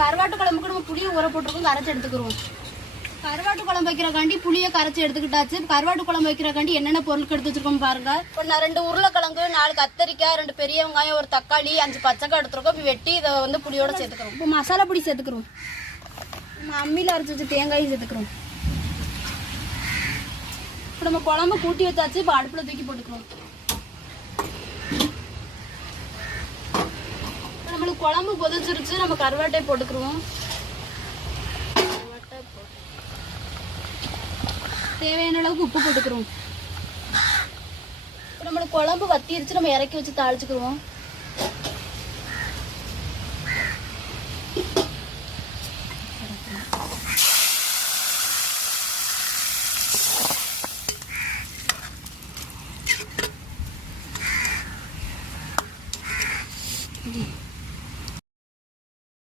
கருவாட்டு குழம்புக்கு நம்ம புளியை ஊற போட்டுருக்கோம், கரைச்சி எடுத்துக்கிறோம். கருவாட்டு குழம்பு வைக்கிறக்காண்டி புளியை கரைச்சி எடுத்துக்கிட்டாச்சு. கருவாட்டு குழம்பு வைக்கிறக்காண்டி என்னென்ன பொருட்கள் எடுத்து வச்சிருக்கோம் பாருங்க. இப்போ நான் 2 உருளைக்கிழங்கு, 4 கத்தரிக்காய், 2 பெரிய வெங்காயம், 1 தக்காளி, 5 பச்சைக்காய் எடுத்துருக்கோம். இப்போ வெட்டி இதை வந்து புளியோட சேர்த்துக்கிறோம். இப்போ மசாலா பொடி சேர்த்துக்கிறோம். நம்ம அம்மியில் அரைச்சி வச்சு தேங்காயும் சேர்த்துக்கிறோம். இப்போ நம்ம குழம்பு கூட்டி வச்சாச்சு. இப்போ அடுப்பில் தூக்கி போட்டுக்கிறோம். நம்மளுக்கு குழம்பு கொதிச்சிருச்சு. நம்ம கருவாட்டை போட்டுக்கிறோம். தேவையான அளவுக்கு உப்பு போட்டுக்கிறோம். நம்மளுக்கு குழம்பு வத்திருச்சு. நம்ம இறக்கி வச்சு தாளிச்சுக்கிறோம்.